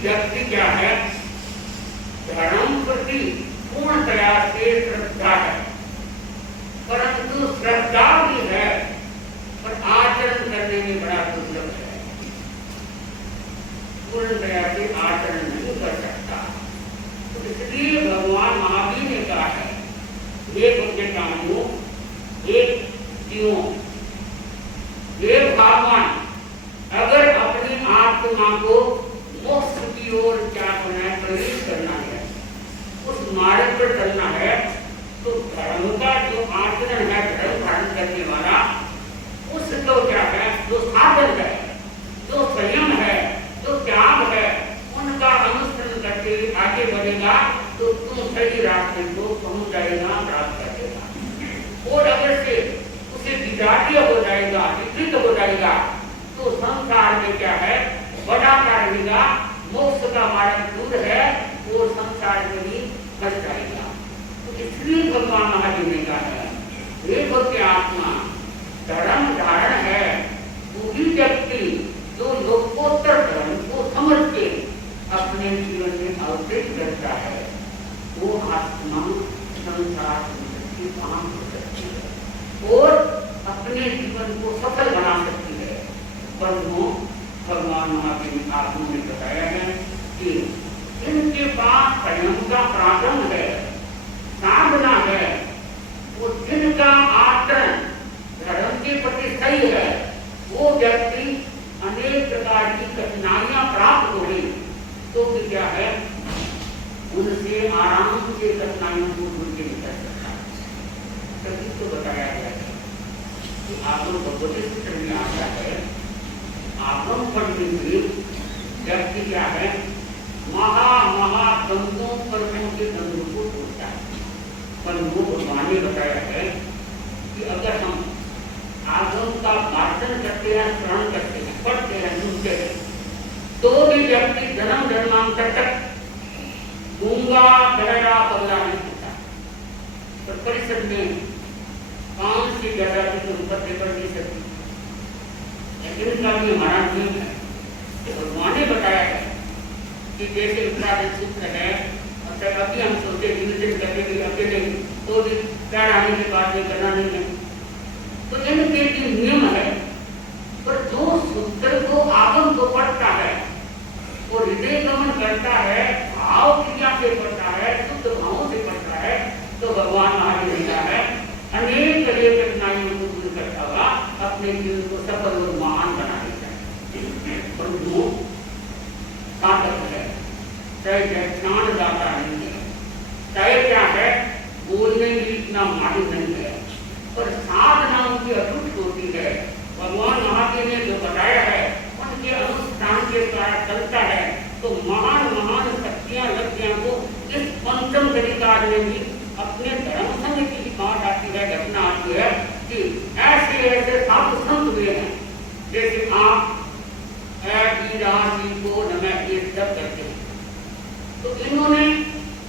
व्यक्ति क्या है, धर्म प्रति पूर्णतया से श्रद्धा है, परंतु श्रद्धा भी है पर आचरण करने में बड़ा दुर्लभ है, पूर्णतया से आचरण नहीं कर सकता। तो इसलिए भगवान महावीर ने कहा है, एक उनके कामों, एक जीवों, एक भगवान अगर अपनी आत्मा को मोक्ष की ओर क्या करना है, प्रवेश करना है, उस मार्ग पर चलना है, तो धर्म का जो आचरण है, धर्म धारण करने वाला, उसको क्या है, जो साधन है, जो संयम है, जो त्याग है, उनका अनुसरण करके आगे बढ़ेगा तो तुम सही रास्ते को पहुंच जाएगा, प्राप्त कर देगा। और अगर से उसे विजातीय हो जाएगा, विकृत हो जाएगा, तो संसार में क्या है, बड़ा करेगा, मोक्ष का मार्ग दूर है, और संसार में भी फंस जाएगा। तो इसलिए भगवान महावीर ने कहा है, हे भक्त आत्मा, धर्म धारण है वही व्यक्ति जो लोकोत्तर धर्म को समझ के अपने जीवन में अवतरित करता है, वो आत्मा संसार की काम हो सकती है और अपने जीवन को सफल बना सकती है। परंतु भगवान महावीर ने आपको ने बताया है कि इनके पास संयम का प्रारंभ है, साधना है, वो जिनका आचरण धर्म के प्रति सही है, वो व्यक्ति अनेक प्रकार की कठिनाइयां प्राप्त हो गई तो भी क्या है, उनसे आराम से कठिनाइयों को दूर के निकल सकता है। तभी तो बताया गया है कि आगम भगवती सूत्र में आता है, आगम पढ़ने से व्यक्ति क्या है, महाद्वंद्वों कर्मों के द्वंद्व को तोड़ता है। पर वो भगवान ने बताया है कि अगर हम आगम का वाचन करते हैं, श्रवण करते हैं, पढ़ते हैं, सुनते हैं, तो भी व्यक्ति जन्म जन्मांतर तक गूंगा बहरा पगला नहीं होता। पर परिषद में 5 से ज्यादा की ऊपर पेपर नहीं सकती, लेकिन इनका भी हमारा नियम है। भगवान ने बताया है कि जैसे उत्तराधिक सूत्र है, और अभी हम सोचे डिविजन करके अकेले तो भी क्या आने के बाद में करना नहीं है, तो इनके भी नियम है। पर जो सूत्र को आगम को पढ़ता है, वो हृदय गमन करता है, भाव क्रिया से पढ़ता है, शुद्ध भावों से पढ़ता है, तो भगवान महावीर ने कहा है, अनेक कठिनाइयों को दूर करता हुआ अपने जीवन को सफल और महान बना देता है। पर वो साधक है, चाहे व्याख्यान दाता नहीं है, चाहे क्या है, बोलने में इतना माहिर नहीं है, पर साधना उनकी अटूट होती है। भगवान महावीर ने जो बताया है, उनके अनुष्ठान के द्वारा चलता है, तो महान महान शक्तियां लक्ष्यां को इस पंचम तरीका में भी अपने धर्म संघ की बात आती है, घटना आती है कि ऐसे ऐसे साधु संत हुए हैं, जैसे आप को नमः ये सब करते हैं, तो इन्होंने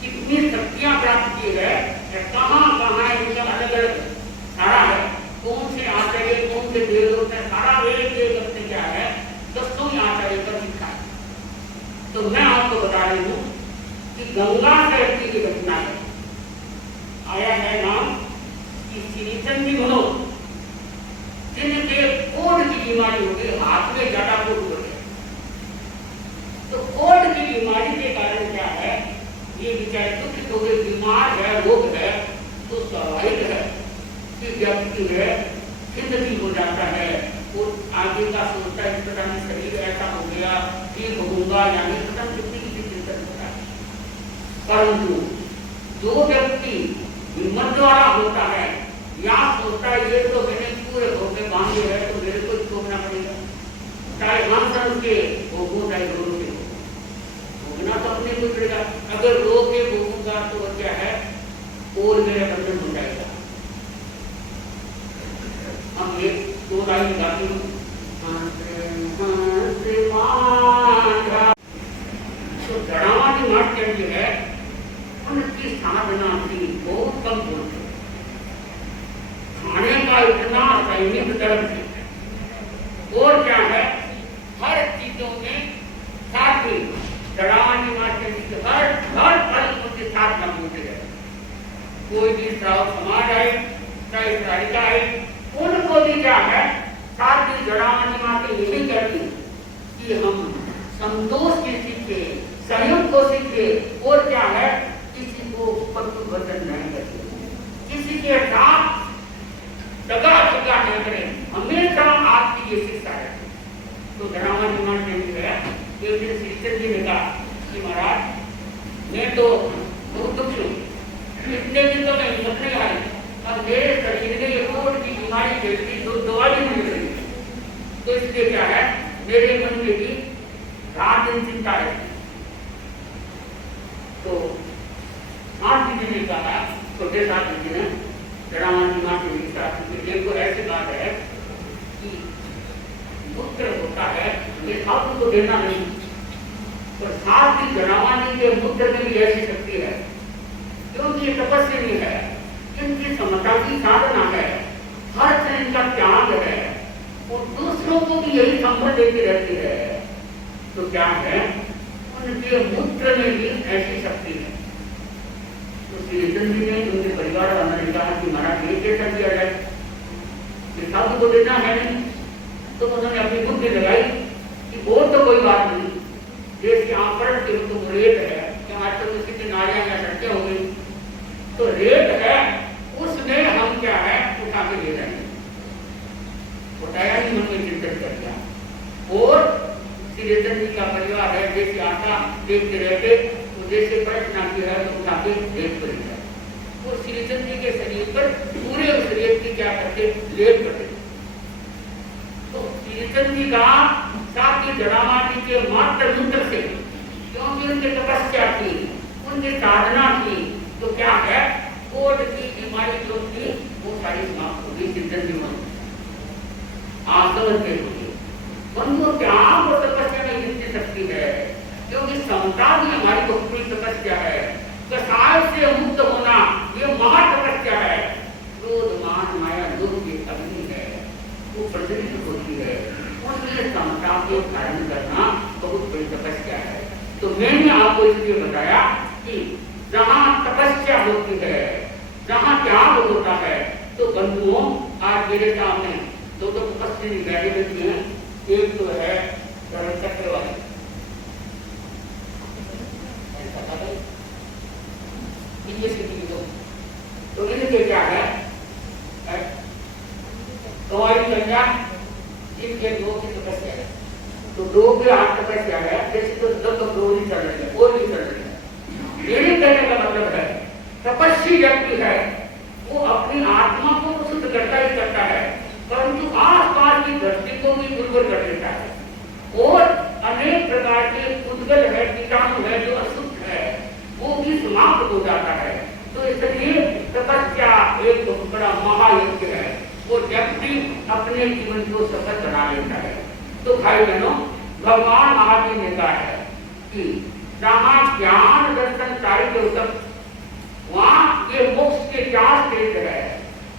कितनी शक्तियां प्राप्त की है, कहाँ कहाँ इनका अलग अलग सारा है, कौन से आचार्य कौन से वेदों में सारा वेद के क्या है, 10 आचार्य पर लिखा है। तो मैं आपको बता रही हूँ कि गंगा शक्ति की घटना है, आया है नाम कि श्रीचंद जी मनोज, जिनके कोढ़ की बीमारी हो गई, हाथ में जटा कोढ़ हो गया। तो कोढ़ की बीमारी के कारण क्या है, ये बेचारे दुखित हो गए, बीमार है, रोग है, तो स्वाभाविक है कि व्यक्ति है जिंदगी हो जाता है, वो आगे का सोचता है, पता नहीं शरीर ऐसा हो गया, ठीक होगा या नहीं, पता नहीं कितनी की चिंतन होता है। परंतु जो व्यक्ति हिम्मत वाला होता है, या सोचता है ये तो मैंने पूरे घर में बांधे है, तो मेरे को छोड़ना पड़ेगा, चाहे हम समझ के भोगो चाहे रो के भोगना तो अपने को पड़ेगा। अगर रो के भोगूंगा तो क्या है, और मेरा बंधन हो जाएगा। हम एक 2 लाइन गाती हूँ, तो जड़ावादी नाट्य जो है उनकी साधना थी बहुत कम होती, खाने का इतना सैनिक दर्द है, और क्या है, हर चीजों में सात्विक जड़ावानी मार्केट के हर पल उनके साथ न होते रहे। कोई भी श्राव समाज आए, चाहे तारिका आए, उनको भी क्या है, साथ ही जड़ावानी माँ के यही कहती कि हम संतोष की सीखे, संयुक्त को सीखे, और क्या है, किसी को पत्तु वचन नहीं करते, किसी के साथ दगा नहीं करें, हमेशा आपकी ये शिक्षा है। तो जड़ावानी माँ ने है, एक दिन शिक्षक जी ने कहा कि महाराज मैं तो बहुत दुखी हूँ, इतने दिन तो मैं हिम्मत नहीं आई, अब मेरे शरीर में एक और की बीमारी जैसी जो दवा भी नहीं रही, तो इसलिए क्या है, मेरे मन में भी रात दिन चिंता है। तो आठ जी ने कहा, छोटे साथ जी ने जड़ावानी माँ के साथ देखो ऐसी बात है कि पुत्र होता है, ये आपको तो देना नहीं, पर साथ ही जड़ावानी के पुत्र में भी ऐसी शक्ति है, क्योंकि ये तपस्वी है, इनकी समता की साधना है, हर से इनका त्याग है, और दूसरों को भी यही संभल देती रहती है। तो क्या है, उनके मूत्र में भी ऐसी शक्ति है। तो श्री चंद्र जी ने उनके परिवार वालों ने कहा कि महाराज ये कैसा किया जाए, साधु को देना है नहीं, तो उन्होंने अपनी बुद्धि लगाई कि वो तो कोई बात नहीं, जैसे आंकड़न के तो रेत है, क्या आजकल किसी की नालियां या सड़कें हो गई, तो रेत है, उसमें हम क्या है उठा के ले रहे हैं, उठाया ही मन में चिंतन कर दिया। और श्री चंद्र जी का परिवार है, जैसे आटा देखते रहते, तो जैसे प्रश्न आती है तो उठा के लेप कर दिया, और श्री चंद्र जी के शरीर पर पूरे उस रेत की क्या करते, लेप करते। तो श्रीचंद जी का साथ ही जड़ावानी के मात्र मूत्र से, क्योंकि उनकी तपस्या थी, उनकी साधना थी, तो क्या है, कोट की बीमारी जो थी वो सारी समाप्त हो गई। श्रीचंद जी मन आसवन के लिए बंधु त्याग और तपस्या में इतनी शक्ति है, क्योंकि समता भी हमारी बहुत बड़ी तपस्या है, कसाय से मुक्त होना ये महा तपस्या है। क्रोध मान माया लोभ की अग्नि है, वो प्रज्वलित होती है, उसमें समता को धारण करना बहुत बड़ी तपस्या है। तो मैंने आपको इसलिए बताया कि जहाँ तपस्या होती है, जहाँ त्याग होता है, तो बंधुओं आज मेरे सामने दो तपस्वी बैठे बैठी हैं, एक तो है चक्रवाली, तो इनके क्या है, तुम्हारी कन्या इनके दो की तपस्या है, तो दो के हाथ तपस्या है, जैसे तो दो दो ही चल रही है, और भी चल रही है। मेरे कहने का मतलब है तपस्वी व्यक्ति है वो अपनी आत्मा को शुद्ध करता ही करता है, परंतु आसपास की धरती को भी दुर्बल कर देता है, और अनेक प्रकार के उद्गल है, कीटाणु है जो अशुद्ध है, वो भी समाप्त हो जाता है। तो इसलिए तपस्या एक बहुत बड़ा महायज्ञ है, वो व्यक्ति अपने जीवन को सफल बना लेता है। तो भाई बहनों, भगवान महावीर ने कहा है कि जहाँ ज्ञान दर्शन कार्य उत्तम, वहाँ ये मोक्ष के 4 स्टेज है।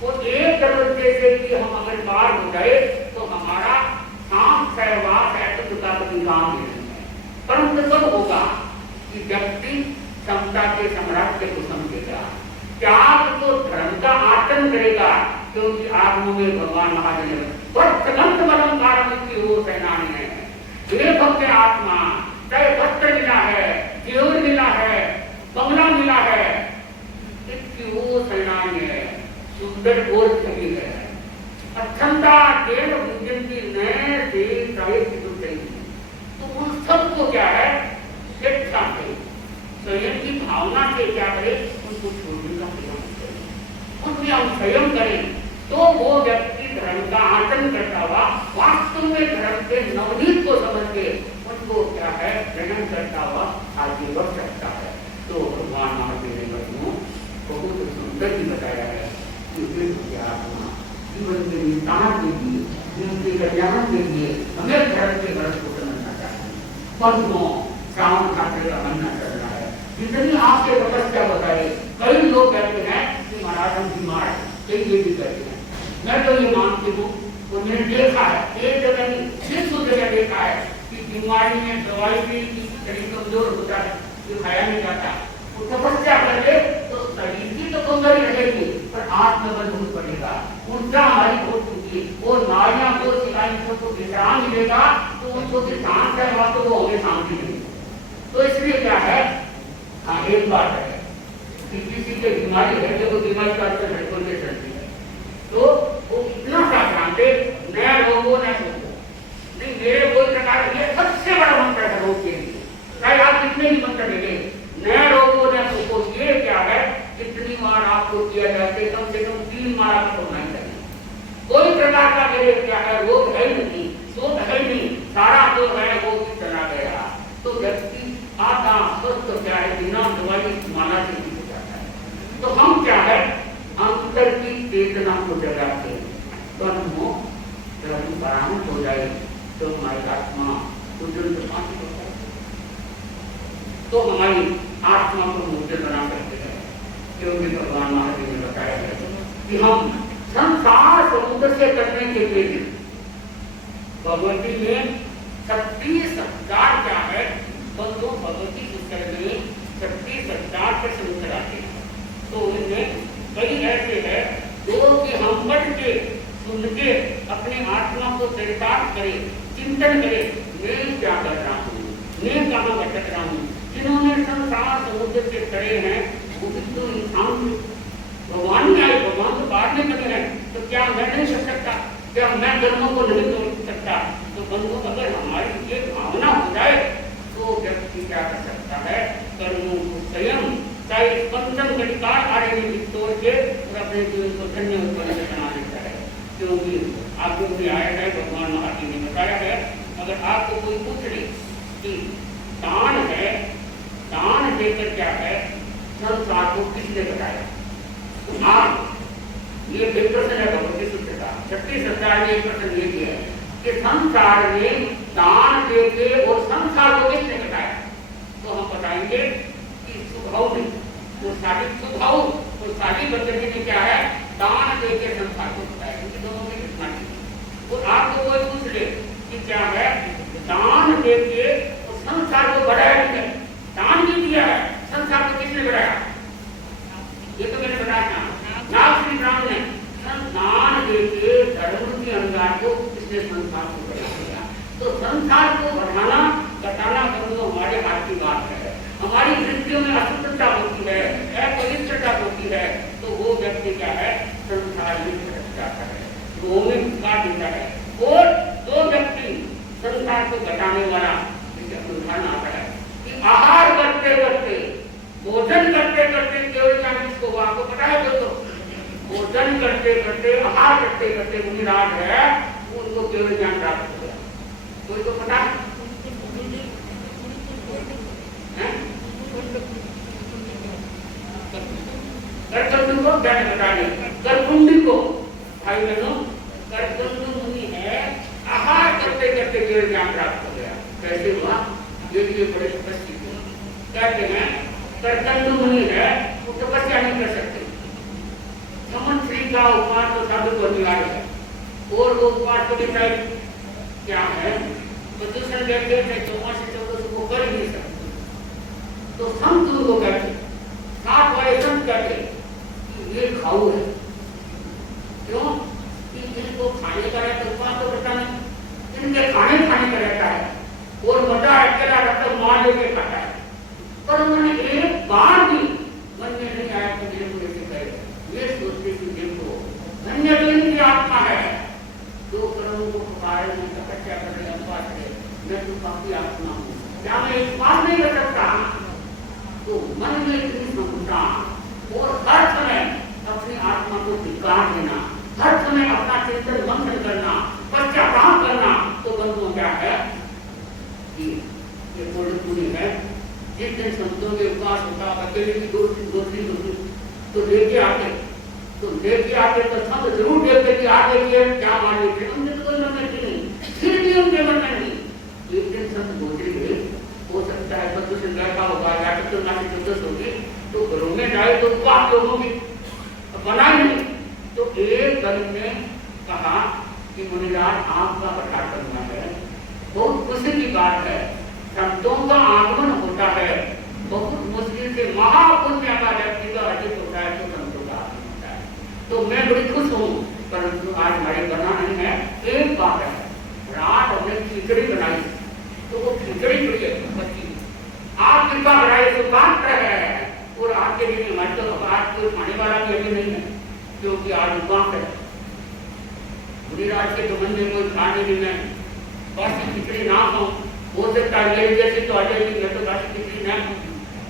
वो एक दरवाजे से कि हम अगर पार हो गए तो हमारा शांत सहवास है तो का कभी काम नहीं है, परंतु कब होगा कि व्यक्ति समता के साम्राज्य को समझेगा, त्याग को धर्म का आचरण करेगा, क्योंकि आत्मा में भगवान महावीर वस्त्रगंध बलम कारण की वो सेनानी है। ये भक्त आत्मा चाहे वस्त्र मिला है, केवल मिला है, बंगला मिला है, इसकी वो सेनानी है, सुंदर बोल सही है, अक्षमता केवल विजयंती नए से साहित्य तो चाहिए। तो उन सबको क्या है, शिक्षा से स्वयं की भावना से क्या करें, उनको छोड़ने का प्रयास करें, उनमें हम स्वयं करें, तो वो व्यक्ति धर्म का आचरण करता हुआ वास्तव में धर्म के नवनीत को समझ के उनको क्या है ग्रहण करता हुआ आगे बढ़ सकता है। तो भगवान महावीर ने बहुत सुंदर ही बताया है कि आत्मा जीवन के निदान के लिए, जीवन के कल्याण के लिए हमें धर्म के ग्रंथ को समझना चाहिए। परसों श्रावण ठाकुर का मानना चल रहा है, जितनी आपके तपस्या बताए, कई लोग कहते हैं कि महाराज हम बीमार है, कई ये भी कहते हैं, मैं तो ये मानती हूँ और मैंने देखा है, एक जगह नहीं 600 जगह देखा है कि बीमारी में दवाई भी शरीर कमजोर होता है, जो खाया नहीं जाता, वो तपस्या कर ले तो शरीर की तो कमजोरी रहेगी पर आत्मबल हो पड़ेगा, ऊर्जा हमारी हो चुकी, वो नारियां को सिलाई को विश्राम मिलेगा तो उनको शांत है वहां तो वो हमें शांति मिलेगी। तो इसलिए क्या है, हाँ एक बात है कि किसी की बीमारी है जो वो बीमारी का असर बिल्कुल के चलती है तो वो इतना सावधान थे, नया रोगो न सोचो नहीं, मेरे कोई प्रकार ये सबसे बड़ा मंत्र है रोग के लिए, चाहे आप कितने भी मंत्र ले नया रोगो न सोचो। ये क्या है, कितनी बार आपको किया जाए कम से कम 3 बार आपको होना चाहिए। कोई प्रकार का मेरे क्या है रोग है नहीं, शोध है नहीं, सारा जो है वो भी चला गया तो व्यक्ति आधा स्वस्थ क्या है बिना दवाई माना से हो जाता है। तो हम क्या है अंतर की चेतना को जगाते तो हम जब हम परामर्श हो जाए तो हमारी आत्मा उज्जवल हो जाए, तो हमारी आत्मा को उज्जवल बना सकते हैं। क्योंकि भगवान महादेव ने बताया है कि हम संसार समुद्र से करने के लिए भगवती में 36,000 क्या है बंधु भगवती पुस्तक में 36,000 प्रश्न उत्तर आते हैं। तो उनमें कई ऐसे है जो कि हम पढ़ के सुन के अपने आत्मा को चरितार्थ करें, चिंतन करें, मैं क्या कर रहा हूँ, मैं कहाँ भटक रहा हूँ। जिन्होंने संसार समुद्र से खड़े हैं वो भी तो इंसान भगवान में आए, भगवान तो बाद में बने हैं, तो क्या मैं नहीं कर सकता, क्या मैं कर्मों को नहीं तोड़ सकता। तो बंधु अगर हमारी ये भावना हो जाए तो व्यक्ति क्या कर सकता है, कर्मों को स्वयं चाहे स्पंदन घटिकार आरे में तोड़ के और अपने जीवन को धन्य उत्पन्न बना देता है। क्योंकि आपको भी आया है, भगवान महादेव ने बताया है, अगर आपको कोई पूछ ले कि दान है, दान देकर क्या है संसार को किसने बताया, आप ये एक प्रश्न है भगवती सूत्र का 36,000 में एक प्रश्न ये किया है कि संसार में दान देके और संसार को किसने बताया। तो हम बताएंगे कि स्वभाव नहीं, वो सारी स्वभाव और सारी बंदगी ने क्या है दान देके संसार को बताया, क्योंकि दोनों में कितना नहीं। और आपको कोई पूछ ले कि क्या है दान देके और संसार को बढ़ाया नहीं, दान भी दिया है, संसार को किसने बढ़ाया, ये तो मैंने बताया था नाग श्री राम ने दान देके धर्म के अंगार को किसने संसार को बढ़ा दिया। तो संसार को बढ़ाना घटाना दोनों हमारे हाथ की बात है। हमारी दृष्टियों में अशुद्धता होती है, अपवित्रता होती है, तो वो व्यक्ति क्या है संसार में भटक जाता है, वो में काट देता है। और दो व्यक्ति संसार को घटाने वाला उदाहरण आता है कि आहार करते करते भोजन करते करते केवल इसको आपको पता है दोस्तों, भोजन करते करते आहार करते करते मुनिराज है उनको केवल ज्ञान प्राप्त हो गया। कोई तो पता है करकुंडी को ज्ञान बताने, करकुंडी को भाई बहनों करकुंडी मुनि है आहार करते करते केवल ज्ञान प्राप्त हो गया। कैसे हुआ ये बड़े स्पष्ट कहते हैं करकुंडी मुनि है वो तपस्या नहीं कर सकते, समन श्री का उपवास तो साधु को अनिवार्य है और वो उपवास को भी क्या है प्रदूषण कहते हैं 14 से 14 को कर ही नहीं सकते। तो संत उनको कहते साथ वाले संत कहते कि ये खाऊ है, क्यों कि इनको खाने का रहता उपवास तो करता नहीं, इनके खाने का रहता है और मजा अकेला रहता मार लेके खाता है। पर उन्होंने एक बार भी मन में नहीं आया कि मेरे को ऐसे कहे, ये सोचते कि देखो धन्य तो इनकी आत्मा है, दो कर्मों को पुकारे में तपस्या कर रहे उपवास है, मैं तो काफी आत्मा हूँ, क्या मैं उपवास नहीं कर सकता। तो मन में इतनी समझता और हर समय अपनी आत्मा को धिक्कार देना, हर समय अपना चिंतन मंथन करना, पश्चाताप करना, तो बंधुओं क्या है कि ये पूरी है। जिस दिन संतों के उपवास होता अकेले की दूसरी तो लेके आते तो संत जरूर देखते कि आप देखिए क्या मान लेते, हमने तो कोई मन में नहीं, फिर भी उनके मन में नहीं। एक दिन संत गोचरी गए, हो सकता है बच्चों से लड़का होगा या तो नाटी चौदस होगी, तो घरों में जाए तो उपवास लोगों की बनाए नहीं। तो एक गरीब ने कहा कि मुनिराज आपका प्रचार करना है, बहुत खुशी की बात है। संतों का आगमन होता है, बहुत मुश्किल से महापुण्य का व्यक्ति का अर्जित होता है तो संतों का आगमन होता है। तो मैं बड़ी खुश हूँ, परंतु आज हमारे बना नहीं है। एक बात है, रात हमने खिचड़ी बनाई तो वो खिचड़ी बड़ी है बच्ची, आप कृपा बनाए तो बात कर रहे हैं। और आज के दिन हमारे तो आज कोई खाने वाला भी अभी नहीं है, क्योंकि आज उपवास है। बुरी रात के तो मंदिर कोई खाने भी नहीं, बासी खिचड़ी ना हो सकता है ये जैसे तो अजय जी तो बासी खिचड़ी ना हो।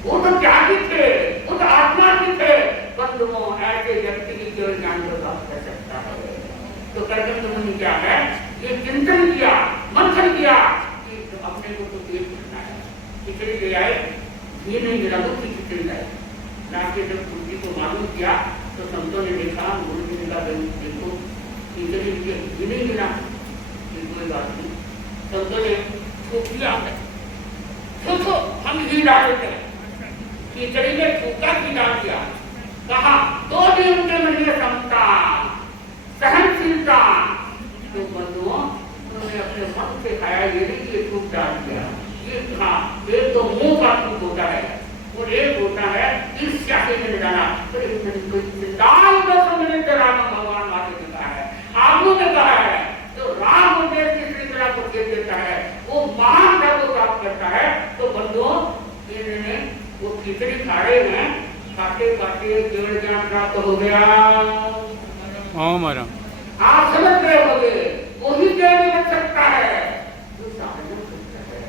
वो तो त्यागी थे, वो तो आत्मा की थे, बंधुओं ऐसे व्यक्ति की केवल ज्ञान को प्राप्त कर सकता है। तो करके तुमने क्या है, ये चिंतन किया, मंथन किया कि अपने को तो पेट भरना है। खिचड़ी ले आए, ये नहीं मिला तो खिचड़ी लाए। रास्ते जब गुरु जी को मालूम किया तो संतों ने देखा, गुरु जी ने कहा देखो खिचड़ी ये नहीं मिला, कोई बात नहीं। संतों ने थूक दिया, सोचो हम घी डाल देते हैं, खिचड़ी में थूका घी डाल दिया। कहा तो भी उनके मन में क्षमता, सहनशीलता। तो बंधुओं उन्होंने अपने मन से खाया, ये नहीं कि थूक डाल दिया। ये कहा एक तो मुंह का थूक होता है और एक होता है ईर्ष्या से मिल जाना। तो भगवान माते ने कहा है, आगू में कहा है, तो राम उद्देश्य की श्रृंखला को दे देता है, वो महान का को प्राप्त करता है। तो बंधुओं इन्होंने वो खिचड़ी खा रहे हैं, खाते खाते केवल ज्ञान प्राप्त हो गया। आप समझ गए होंगे, वही ज्ञानी बन सकता है जो साधना करता है,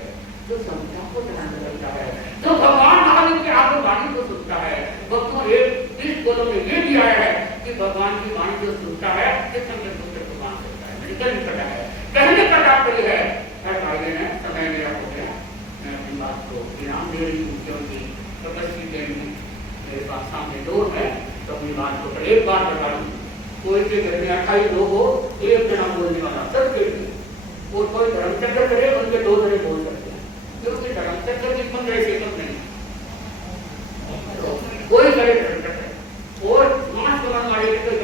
जो संस्था को ध्यान रखता है, जो भगवान महावीर की आत्म वाणी को सुनता है। भक्तों एक इस बोलो में ये दिया है कि भगवान की वाणी जो सुनता है भगवान करता है, मेडिकल करता है। कहने का तात्पर्य है, हर भाई ने समय मेरा हो गया, मैं अपनी बात को विराम दे रही हूँ, क्योंकि तपस्वी देव में मेरे पास सामने डोर है। तो अपनी बात को एक बार बता दूं, कोई के घर में 28 लोग हो, एक जना बोलने वाला सब के लिए, और कोई धर्मचक्र करे उनके 2 जने बोल सकते हैं, क्योंकि धर्मचक्र की 15 सेकंड नहीं, कोई करे